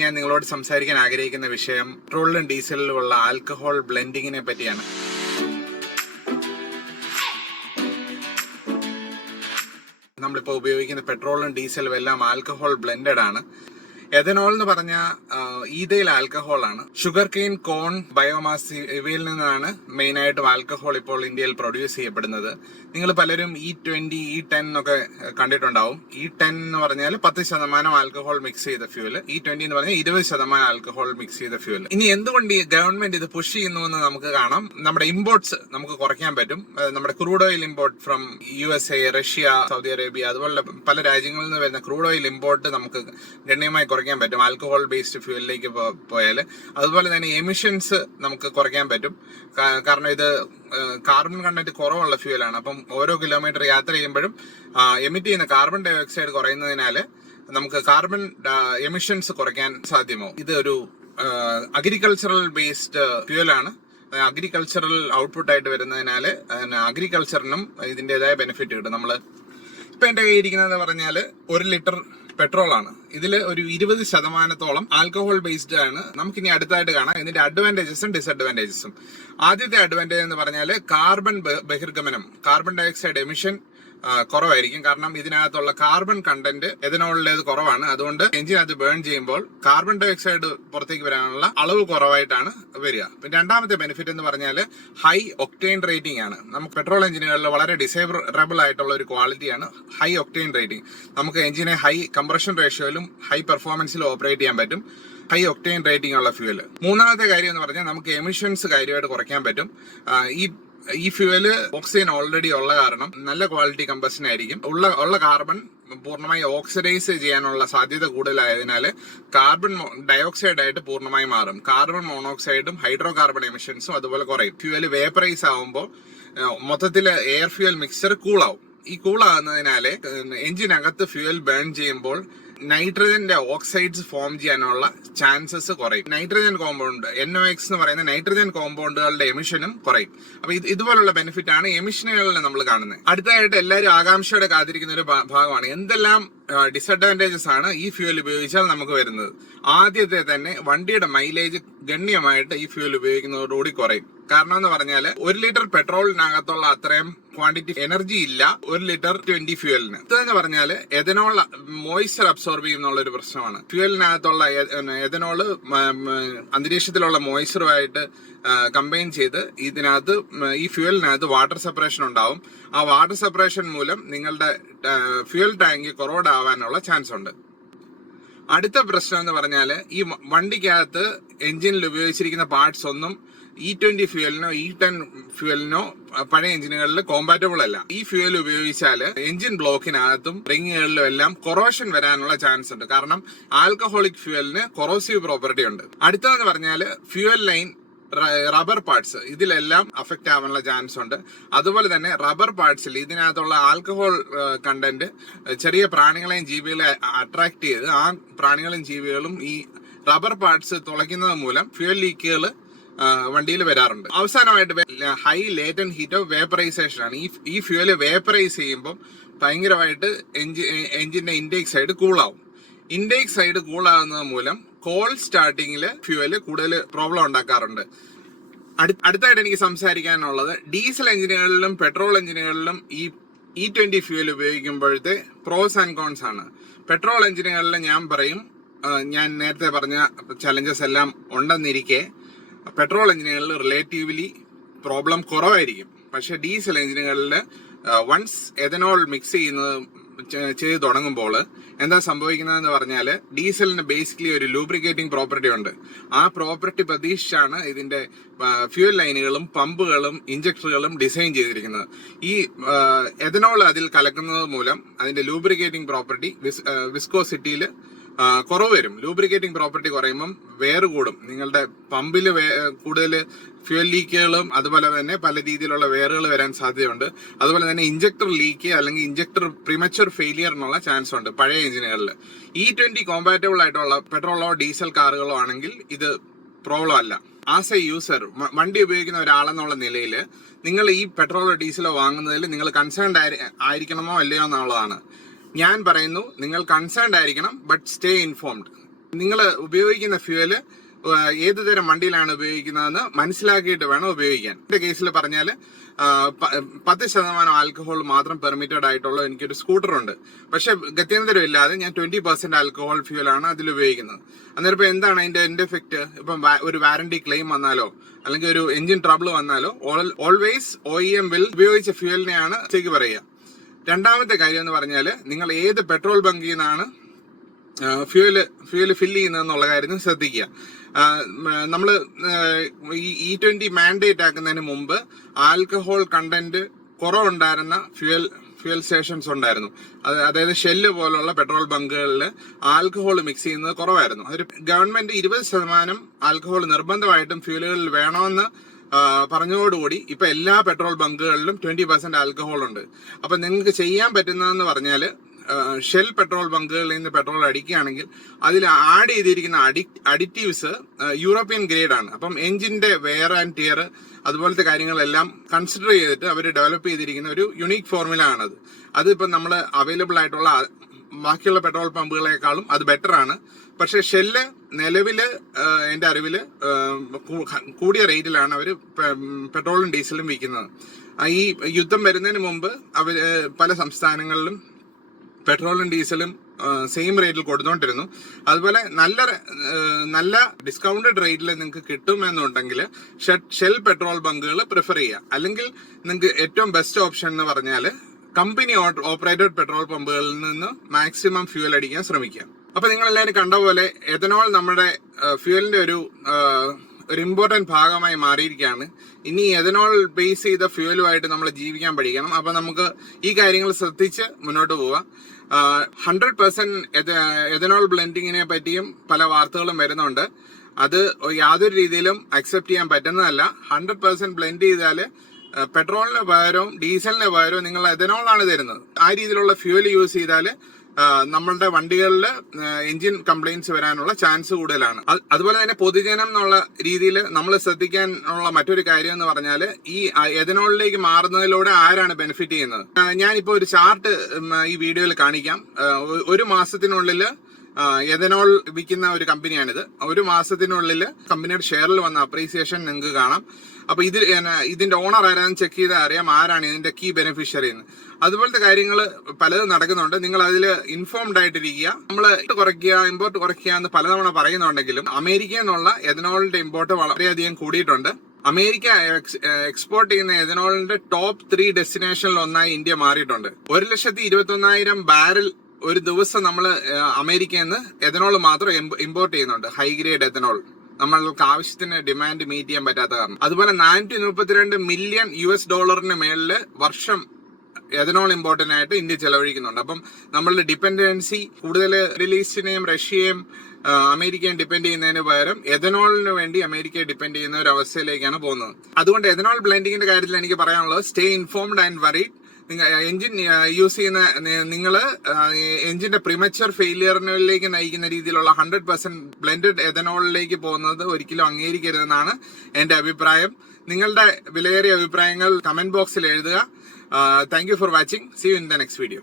ഞാൻ നിങ്ങളോട് സംസാരിക്കാൻ ആഗ്രഹിക്കുന്ന വിഷയം പെട്രോളിലും ഡീസലിലുമുള്ള ആൽക്കഹോൾ ബ്ലെൻഡിങ്ങിനെ പറ്റിയാണ്. നമ്മളിപ്പോൾ ഉപയോഗിക്കുന്ന പെട്രോളും ഡീസലും എല്ലാം ആൽക്കഹോൾ ബ്ലെൻഡഡ് ആണ്. എഥനോൾ എന്ന് പറഞ്ഞ ഈതയിൽ ആൽക്കഹോൾ ആണ്. ഷുഗർ കെയിൻ, കോൺ, ബയോമാസ് ഇവയിൽ നിന്നാണ് മെയിനായിട്ടും ആൽക്കഹോൾ ഇപ്പോൾ ഇന്ത്യയിൽ പ്രൊഡ്യൂസ് ചെയ്യപ്പെടുന്നത്. നിങ്ങൾ പലരും E20, E10 എന്നൊക്കെ കണ്ടിട്ടുണ്ടാവും. E10 എന്ന് പറഞ്ഞാൽ 10% ആൽക്കഹോൾ മിക്സ് ചെയ്ത ഫ്യൂൽ, E20 എന്ന് പറഞ്ഞാൽ 20% ആൽക്കഹോൾ മിക്സ് ചെയ്ത ഫ്യൂൽ. ഇനി എന്തുകൊണ്ട് ഈ ഗവൺമെന്റ് ഇത് പുഷ് ചെയ്യുന്നു എന്ന് നമുക്ക് കാണാം. നമ്മുടെ ഇമ്പോർട്ട്സ് നമുക്ക് കുറയ്ക്കാൻ പറ്റും. നമ്മുടെ crude oil import from USA, Russia, Saudi Arabia അതുപോലുള്ള പല രാജ്യങ്ങളിൽ നിന്ന് വരുന്ന ക്രൂഡ് ഓയിൽ ഇമ്പോർട്ട് നമുക്ക് ഗണ്യമായി കുറയ്ക്കാൻ പറ്റും ആൽക്കഹോൾ ബേസ്ഡ് ഫ്യൂലിലേക്ക് പോയാൽ. അതുപോലെ തന്നെ എമിഷൻസ് നമുക്ക് കുറയ്ക്കാൻ പറ്റും. കാരണം ഇത് കാർബൺ കണ്ടന്റ് കുറവുള്ള ഫ്യൂലാണ്. അപ്പം ഓരോ കിലോമീറ്റർ യാത്ര ചെയ്യുമ്പോഴും എമിറ്റ് ചെയ്യുന്ന കാർബൺ ഡൈ ഓക്സൈഡ് കുറയുന്നതിനാൽ നമുക്ക് കാർബൺ എമിഷൻസ് കുറയ്ക്കാൻ സാധ്യമാവും. ഇത് ഒരു അഗ്രികൾച്ചറൽ ബേസ്ഡ് ഫ്യൂലാണ്. അഗ്രികൾച്ചറൽ ഔട്ട്പുട്ട് ആയിട്ട് വരുന്നതിനാൽ അഗ്രികൾച്ചറിനും ഇതിൻ്റെതായ ബെനിഫിറ്റ് കിട്ടും. നമ്മൾ ഇപ്പൊ എന്റെ കയ്യിൽ ഇരിക്കുന്നതെന്ന് പറഞ്ഞാൽ 1 ലിറ്റർ പെട്രോൾ ആണ്. ഇതിൽ ഒരു 20% ആൽക്കഹോൾ ബേസ്ഡ് ആണ്. നമുക്കിനി അടുത്തായിട്ട് കാണാം ഇതിന്റെ അഡ്വാൻറ്റേജസും ഡിസഡ്വാൻറ്റേജസും. ആദ്യത്തെ അഡ്വാൻറ്റേജ് എന്ന് പറഞ്ഞാൽ കാർബൺ ബഹിർഗമനം, കാർബൺ ഡൈ ഓക്സൈഡ് എമിഷൻ കുറവായിരിക്കും. കാരണം ഇതിനകത്തുള്ള കാർബൺ കണ്ടന്റ് എഥനോളിലേത് കുറവാണ്. അതുകൊണ്ട് എഞ്ചിനകത്ത് ബേൺ ചെയ്യുമ്പോൾ കാർബൺ ഡൈ ഓക്സൈഡ് പുറത്തേക്ക് വരാനുള്ള അളവ് കുറവായിട്ടാണ് വരിക. പിന്നെ രണ്ടാമത്തെ ബെനിഫിറ്റ് എന്ന് പറഞ്ഞാൽ ഹൈ ഒക്ടെയിൻ റേറ്റിംഗ് ആണ്. നമുക്ക് പെട്രോൾ എഞ്ചിനുകളിൽ വളരെ ഡിസൈറബിൾ ആയിട്ടുള്ള ഒരു ക്വാളിറ്റിയാണ് ഹൈ ഒക്ടെയിൻ റേറ്റിംഗ്. നമുക്ക് എഞ്ചിനെ ഹൈ കംപ്രഷൻ റേഷ്യോയിലും ഹൈ പെർഫോമൻസിലും ഓപ്പറേറ്റ് ചെയ്യാൻ പറ്റും. ഹൈ ഒക്ടെയിൻ റേറ്റിംഗ് ഉള്ള ഫ്യൂവൽ. മൂന്നാമത്തെ കാര്യം എന്ന് പറഞ്ഞാൽ നമുക്ക് എമിഷൻസ് കാര്യമായിട്ട് കുറയ്ക്കാൻ പറ്റും. ഈ ഫ്യൂവല് ഓക്സിജൻ ഓൾറെഡി ഉള്ള കാരണം നല്ല ക്വാളിറ്റി കമ്പഷൻ ആയിരിക്കും. ഉള്ള കാർബൺ പൂർണ്ണമായി ഓക്സിഡൈസ് ചെയ്യാനുള്ള സാധ്യത കൂടുതലായതിനാൽ കാർബൺ ഡയോക്സൈഡ് ആയിട്ട് പൂർണ്ണമായി മാറും. കാർബൺ മോണോക്സൈഡും ഹൈഡ്രോ കാർബൺ എമിഷൻസും അതുപോലെ കുറയും. ഫ്യൂവല് വേപ്പറൈസ് ആവുമ്പോൾ മൊത്തത്തിൽ എയർ ഫ്യൂവൽ മിക്സ്ചർ കൂളാവും. ഈ കൂളാകുന്നതിനാല് എഞ്ചിനകത്ത് ഫ്യൂവൽ ബേൺ ചെയ്യുമ്പോൾ നൈട്രജന്റെ ഓക്സൈഡ്സ് ഫോം ചെയ്യാനുള്ള ചാൻസസ് കുറയും. നൈട്രജൻ കോമ്പൗണ്ട് NOx എന്ന് പറയുന്ന നൈട്രജൻ കോമ്പൗണ്ടുകളുടെ എമിഷനും കുറയും. അപ്പൊ ഇതുപോലുള്ള ബെനിഫിറ്റ് ആണ് എമിഷനുകളിൽ നമ്മൾ കാണുന്നത്. അടുത്തതായിട്ട് എല്ലാവരും ആകാംക്ഷയോടെ കാത്തിരിക്കുന്ന ഒരു ഭാഗമാണ് എന്തെല്ലാം ഡിസഡ്വാൻറ്റേജസ് ആണ് ഈ ഫ്യൂവൽ ഉപയോഗിച്ചാൽ നമുക്ക് വരുന്നത്. ആദ്യത്തെ തന്നെ വണ്ടിയുടെ മൈലേജ് ഗണ്യമായിട്ട് ഈ ഫ്യൂവൽ ഉപയോഗിക്കുന്നതോടുകൂടി കുറയും. കാരണം എന്ന് പറഞ്ഞാൽ 1 ലിറ്റർ പെട്രോളിനകത്തുള്ള അത്രയും ക്വാണ്ടിറ്റി എനർജി ഇല്ല 1 ലിറ്റർ 20 ഫ്യൂവലിന്. ഇതെന്ന് പറഞ്ഞാൽ എഥനോൾ മോയ്സ്ചർ അബ്സോർബ് ചെയ്യുന്നുള്ള ഒരു പ്രശ്നമാണ്. ഫ്യൂവലിനകത്തുള്ള എഥനോള് അന്തരീക്ഷത്തിലുള്ള മോയ്സ്ചറുമായിട്ട് കമ്പൈൻ ചെയ്ത് ഇതിനകത്ത് ഈ ഫ്യൂവലിനകത്ത് വാട്ടർ സെപ്പറേഷൻ ഉണ്ടാവും. ആ വാട്ടർ സെപ്പറേഷൻ മൂലം നിങ്ങളുടെ ഫ്യൂവൽ ടാങ്ക് കൊറോഡ് ആവാനുള്ള ചാൻസ് ഉണ്ട്. അടുത്ത പ്രശ്നം എന്ന് പറഞ്ഞാൽ ഈ വണ്ടിക്കകത്ത് എഞ്ചിനിൽ ഉപയോഗിച്ചിരിക്കുന്ന പാർട്സ് ഒന്നും E20 ഫ്യൂവലിനോ E10 ഫ്യൂവലിനോ പഴയ എഞ്ചിനുകളിൽ കോമ്പാറ്റബിൾ അല്ല. ഈ ഫ്യൂവൽ ഉപയോഗിച്ചാൽ എഞ്ചിൻ ബ്ലോക്കിനകത്തും റിങ്ങുകളിലും എല്ലാം കൊറോഷൻ വരാനുള്ള ചാൻസ് ഉണ്ട്. കാരണം ആൽക്കഹോളിക് ഫ്യൂവലിന് കൊറോസീവ് പ്രോപ്പർട്ടി ഉണ്ട്. അടുത്തതെന്ന് പറഞ്ഞാൽ ഫ്യൂവൽ ലൈൻ, റബ്ബർ പാർട്സ് ഇതിലെല്ലാം അഫക്റ്റ് ആവാനുള്ള ചാൻസ് ഉണ്ട്. അതുപോലെ തന്നെ റബ്ബർ പാർട്സിൽ ഇതിനകത്തുള്ള ആൽക്കഹോൾ കണ്ടന്റ് ചെറിയ പ്രാണികളെയും ജീവികളെ അട്രാക്ട് ചെയ്ത് ആ പ്രാണികളും ജീവികളും ഈ റബ്ബർ പാർട്സ് തുളയ്ക്കുന്നത് മൂലം ഫ്യൂവൽ ലീക്കുകൾ വണ്ടിയിൽ വരാറുണ്ട്. അവസാനമായിട്ട് high latent heat of vaporisation ആണ്. ഈ ഫ്യൂവല് വേപ്പറൈസ് ചെയ്യുമ്പോൾ ഭയങ്കരമായിട്ട് എഞ്ചിന്റെ ഇൻടേക്ക് സൈഡ് കൂളാവും. ഇൻടേക്ക് സൈഡ് കൂളാകുന്നത് മൂലം കോൾഡ് സ്റ്റാർട്ടിങ്ങില് ഫ്യൂവല് കൂടുതൽ പ്രോബ്ലം ഉണ്ടാക്കാറുണ്ട്. അടുത്തായിട്ട് എനിക്ക് സംസാരിക്കാനുള്ളത് ഡീസൽ എഞ്ചിനുകളിലും പെട്രോൾ എഞ്ചിനുകളിലും ഈ E20 ഫ്യൂവൽ ഉപയോഗിക്കുമ്പോഴത്തെ പ്രോസ് ആൻഡ് കോൺസ് ആണ്. പെട്രോൾ എഞ്ചിനുകളിൽ ഞാൻ പറയും, ഞാൻ നേരത്തെ പറഞ്ഞ ചലഞ്ചസ് എല്ലാം ഉണ്ടെന്നിരിക്കെ പെട്രോൾ എഞ്ചിനുകളിൽ റിലേറ്റീവ്ലി പ്രോബ്ലം കുറവായിരിക്കും. പക്ഷെ ഡീസൽ എഞ്ചിനുകളിൽ വൺസ് എഥനോൾ മിക്സ് ചെയ്ത് തുടങ്ങുമ്പോൾ എന്താ സംഭവിക്കുന്നതെന്ന് പറഞ്ഞാൽ ഡീസലിന് ബേസിക്കലി ഒരു ലൂബ്രിക്കേറ്റിംഗ് പ്രോപ്പർട്ടി ഉണ്ട്. ആ പ്രോപ്പർട്ടി പ്രതീക്ഷിച്ചാണ് ഇതിന്റെ ഫ്യൂവൽ ലൈനുകളും പമ്പുകളും ഇഞ്ചക്ടറുകളും ഡിസൈൻ ചെയ്തിരിക്കുന്നത്. ഈ എഥനോൾ അതിൽ കലക്കുന്നത് മൂലം അതിന്റെ ലൂബ്രിക്കേറ്റിംഗ് പ്രോപ്പർട്ടി വിസ്കോസിറ്റിയിൽ കുറവ് വരും. ലൂബ്രിക്കേറ്റിംഗ് പ്രോപ്പർട്ടി കുറയുമ്പം വെയർ കൂടും. നിങ്ങളുടെ പമ്പിൽ കൂടുതൽ ഫ്യൂവൽ ലീക്കുകളും അതുപോലെ തന്നെ പല രീതിയിലുള്ള വെയറുകൾ വരാൻ സാധ്യതയുണ്ട്. അതുപോലെ തന്നെ ഇഞ്ചക്ടർ ലീക്ക് അല്ലെങ്കിൽ ഇഞ്ചക്ടർ പ്രിമച്വർ ഫെയിലിയർ എന്നുള്ള ചാൻസ് ഉണ്ട് പഴയ എഞ്ചിനുകളിൽ. E20 കോമ്പാറ്റബിൾ ആയിട്ടുള്ള പെട്രോളോ ഡീസൽ കാറുകളോ ആണെങ്കിൽ ഇത് പ്രോബ്ലം അല്ല. ആസ് എ യൂസർ, വണ്ടി ഉപയോഗിക്കുന്ന ഒരാളെന്നുള്ള നിലയിൽ നിങ്ങൾ ഈ പെട്രോളോ ഡീസലോ വാങ്ങുന്നതിൽ നിങ്ങൾ കൺസേൺഡ് ആയിരിക്കണമോ അല്ലയോ എന്നുള്ളതാണ്. ഞാൻ പറയുന്നു നിങ്ങൾ കൺസേൺഡ് ആയിരിക്കണം, ബട്ട് സ്റ്റേ ഇൻഫോംഡ്. നിങ്ങൾ ഉപയോഗിക്കുന്ന ഫ്യൂവല് ഏത് തരം വണ്ടിയിലാണ് ഉപയോഗിക്കുന്നതെന്ന് മനസ്സിലാക്കിയിട്ട് വേണം ഉപയോഗിക്കാൻ. എന്റെ കേസിൽ പറഞ്ഞാൽ 10% ആൽക്കഹോൾ മാത്രം പെർമിറ്റഡ് ആയിട്ടുള്ള എനിക്കൊരു സ്കൂട്ടർ ഉണ്ട്. പക്ഷെ ഗത്യന്തരം ഇല്ലാതെ ഞാൻ 20% ആൽക്കഹോൾ ഫ്യൂവലാണ് അതിൽ ഉപയോഗിക്കുന്നത്. അന്നേരം ഇപ്പൊ എന്താണ് അതിന്റെ എൻഡ് എഫക്ട്? ഇപ്പം ഒരു വാറന്റി ക്ലെയിം വന്നാലോ അല്ലെങ്കിൽ ഒരു എഞ്ചിൻ ട്രബിൾ വന്നാലോ ഓൾവേസ് OEM വിൽ ഉപയോഗിച്ച ഫ്യൂവലിനെയാണ് ശരിക്ക് പറയുക. രണ്ടാമത്തെ കാര്യം എന്ന് പറഞ്ഞാൽ നിങ്ങൾ ഏത് പെട്രോൾ ബങ്കിൽ നിന്നാണ് ഫ്യൂവല് ഫില്ല് ചെയ്യുന്നതെന്നുള്ള കാര്യം ശ്രദ്ധിക്കുക. നമ്മൾ ഈ E20 മാൻഡേറ്റ് ആക്കുന്നതിന് മുമ്പ് ആൽക്കഹോൾ കണ്ടന്റ് കുറവുണ്ടായിരുന്ന ഫ്യൂവൽ സ്റ്റേഷൻസ് ഉണ്ടായിരുന്നു. അതായത് ഷെല്ല് പോലുള്ള പെട്രോൾ ബങ്കുകളിൽ ആൽക്കഹോൾ മിക്സ് ചെയ്യുന്നത് കുറവായിരുന്നു. അതൊരു ഗവൺമെന്റ് 20% ആൽക്കഹോൾ നിർബന്ധമായിട്ടും ഫ്യൂവലുകളിൽ വേണമെന്ന് പറഞ്ഞതോടുകൂടി ഇപ്പൊ എല്ലാ പെട്രോൾ ബങ്കുകളിലും 20% ആൽക്കഹോൾ ഉണ്ട്. അപ്പൊ നിങ്ങൾക്ക് ചെയ്യാൻ പറ്റുന്നതെന്ന് പറഞ്ഞാല് ഷെൽ പെട്രോൾ ബങ്കുകളിൽ നിന്ന് പെട്രോൾ അടിക്കുകയാണെങ്കിൽ അതിൽ ആഡ് ചെയ്തിരിക്കുന്ന അഡിറ്റീവ്സ് യൂറോപ്യൻ ഗ്രേഡ് ആണ്. അപ്പം എഞ്ചിന്റെ വെയർ ആൻഡ് ടിയർ അതുപോലത്തെ കാര്യങ്ങളെല്ലാം കൺസിഡർ ചെയ്തിട്ട് അവർ ഡെവലപ്പ് ചെയ്തിരിക്കുന്ന ഒരു യുണീക് ഫോർമുല ആണത്. അതിപ്പം നമ്മൾ അവൈലബിൾ ആയിട്ടുള്ള ബാക്കിയുള്ള പെട്രോൾ പമ്പുകളെക്കാളും അത് ബെറ്റർ ആണ്. പക്ഷെ ഷെല്ല് നിലവില് എന്റെ അറിവില് കൂടിയ റേറ്റിലാണ് അവർ പെട്രോളും ഡീസലും വിൽക്കുന്നത്. ഈ യുദ്ധം വരുന്നതിന് മുമ്പ് അവര് പല സംസ്ഥാനങ്ങളിലും പെട്രോളും ഡീസലും സെയിം റേറ്റിൽ കൊടുത്തോണ്ടിരുന്നു. അതുപോലെ നല്ല ഡിസ്കൗണ്ടഡ് റേറ്റിൽ നിങ്ങൾക്ക് കിട്ടുമെന്നുണ്ടെങ്കിൽ ഷെൽ പെട്രോൾ ബങ്കുകൾ പ്രിഫർ ചെയ്യുക. അല്ലെങ്കിൽ നിങ്ങൾക്ക് ഏറ്റവും ബെസ്റ്റ് ഓപ്ഷൻ എന്ന് പറഞ്ഞാൽ കമ്പനി ഓപ്പറേറ്റഡ് പെട്രോൾ പമ്പുകളിൽ നിന്ന് മാക്സിമം ഫ്യൂവൽ അടിക്കാൻ ശ്രമിക്കുക. അപ്പൊ നിങ്ങൾ എല്ലാവരും കണ്ട പോലെ എഥനോൾ നമ്മുടെ ഫ്യൂവലിന്റെ ഒരു ഇമ്പോർട്ടന്റ് ഭാഗമായി മാറിയിരിക്കുകയാണ്. ഇനി എഥനോൾ ബേസ് ചെയ്ത ഫ്യൂവലുമായിട്ട് നമ്മൾ ജീവിക്കാൻ പഠിക്കണം. അപ്പൊ നമുക്ക് ഈ കാര്യങ്ങൾ ശ്രദ്ധിച്ച് മുന്നോട്ട് പോവാം. 100% എഥനോൾ ബ്ലെൻഡിങ്ങിനെ പറ്റിയും പല വാർത്തകളും വരുന്നുണ്ട്. അത് യാതൊരു രീതിയിലും അക്സെപ്റ്റ് ചെയ്യാൻ പറ്റുന്നതല്ല. 100% ബ്ലെൻഡ് ചെയ്താൽ പെട്രോളിന് പകരവും ഡീസലിന് പകരവും നിങ്ങൾ എഥനോൾ ആണ് തരുന്നത്. ആ രീതിയിലുള്ള ഫ്യൂവൽ യൂസ് ചെയ്താൽ നമ്മളുടെ വണ്ടികളിൽ എഞ്ചിൻ കംപ്ലൈന്റ്സ് വരാനുള്ള ചാൻസ് കൂടുതലാണ്. അതുപോലെ തന്നെ പൊതുജനം എന്നുള്ള രീതിയിൽ നമ്മൾ ശ്രദ്ധിക്കാനുള്ള മറ്റൊരു കാര്യം എന്ന് പറഞ്ഞാൽ ഈ എഥനോളിലേക്ക് മാറുന്നതിലൂടെ ആരാണ് ബെനിഫിറ്റ് ചെയ്യുന്നത്? ഞാനിപ്പോ ഒരു ചാർട്ട് ഈ വീഡിയോയിൽ കാണിക്കാം. ഒരു മാസത്തിനുള്ളിൽ എഥനോൾ വിൽക്കുന്ന ഒരു കമ്പനിയാണിത്. ഒരു മാസത്തിനുള്ളിൽ കമ്പനിയുടെ ഷെയറിൽ വന്ന അപ്രീസിയേഷൻ നിങ്ങൾക്ക് കാണാം. അപ്പൊ ഇതിന്റെ ഓണർ ആരാന്ന് ചെക്ക് ചെയ്താൽ അറിയാം ആരാണ് ഇതിന്റെ കീ ബെനിഫിഷ്യറി എന്ന്. അതുപോലത്തെ കാര്യങ്ങൾ പലതും നടക്കുന്നുണ്ട്. നിങ്ങൾ അതിൽ ഇൻഫോംഡ് ആയിട്ടിരിക്കുക. നമ്മൾ ഇമ്പോർട്ട് കുറയ്ക്കുക എന്ന് പലതവണ പറയുന്നുണ്ടെങ്കിലും അമേരിക്കയിൽ നിന്നുള്ള എഥനോളിന്റെ ഇമ്പോർട്ട് വളരെയധികം കൂടിയിട്ടുണ്ട്. അമേരിക്ക എക്സ്പോർട്ട് ചെയ്യുന്ന എഥനോളിന്റെ ടോപ്പ് 3 ഡെസ്റ്റിനേഷനിൽ ഒന്നായി ഇന്ത്യ മാറിയിട്ടുണ്ട്. 1,21,000 ബാരൽ ഒരു ദിവസം നമ്മൾ അമേരിക്കയിൽ നിന്ന് എഥനോൾ മാത്രം ഇമ്പോർട്ട് ചെയ്യുന്നുണ്ട്. ഹൈ ഗ്രേഡ് എഥനോൾ നമ്മൾക്ക് ആവശ്യത്തിന് ഡിമാൻഡ് മീറ്റ് ചെയ്യാൻ പറ്റാത്ത കാരണം. അതുപോലെ 432 മില്യൺ US$ മേളില് വർഷം എഥനോൾ ഇമ്പോർട്ടിനായിട്ട് ഇന്ത്യ ചെലവഴിക്കുന്നുണ്ട്. അപ്പം നമ്മളുടെ ഡിപ്പെൻഡൻസി കൂടുതൽ മിഡിൽ ഈസ്റ്റിനെയും റഷ്യയും അമേരിക്കയും ഡിപ്പെൻഡ് ചെയ്യുന്നതിന് പകരം എഥനോളിന് വേണ്ടി അമേരിക്കയെ ഡിപ്പെൻഡ് ചെയ്യുന്ന ഒരു അവസ്ഥയിലേക്കാണ് പോകുന്നത്. അതുകൊണ്ട് എഥനോൾ ബ്ലെൻഡിങ്ങിന്റെ കാര്യത്തിൽ എനിക്ക് പറയാനുള്ളത് stay informed and worried. Engine use ചെയ്യുന്ന നിങ്ങൾ എഞ്ചിന്റെ പ്രിമച്ചർ ഫെയിലിയറിലേക്ക് നയിക്കുന്ന രീതിയിലുള്ള 100% ബ്ലെൻഡഡ് എഥനോളിലേക്ക് പോകുന്നത് ഒരിക്കലും അംഗീകരിക്കരുതെന്നാണ് എന്റെ അഭിപ്രായം. നിങ്ങളുടെ വിലയേറിയ അഭിപ്രായങ്ങൾ കമന്റ് ബോക്സിൽ എഴുതുക. Thank you for watching. See you in the next video.